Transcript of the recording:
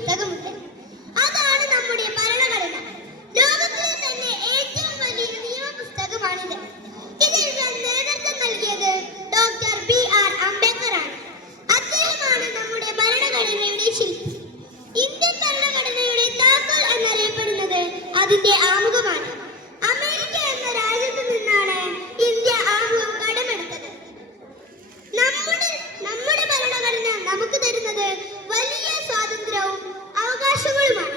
പുസ്തകമുണ്ട്. അതാണ് നമ്മുടെ ഭരണഘടന. ലോകത്തിലെ തന്നെ ഏറ്റവും വലിയ നിയമ പുസ്തകമാണിത്. ഇതിന് നേതൃത്വം നൽകിയത് ഡോക്ടർ BR അംബേദ്കർ ആണ്. അദ്ദേഹമാണ് നമ്മുടെ ഭരണഘടനയുടെ ശില്പി. ഇന്ത്യൻ ഭരണഘടനയുടെ താക്കോൽ എന്നറിയപ്പെടുന്നത് അതിന്റെ ആമുഖമാണ്. അമേരിക്ക എന്ന രാജ്യത്ത് നിന്നാണ് ഇന്ത്യ ആമുഖം കടമെടുത്തത്. നമ്മുടെ ഭരണഘടന നമുക്ക് തരുന്നത് വലിയ സ്വാതന്ത്ര്യവും അവകാശങ്ങളുമാണ്.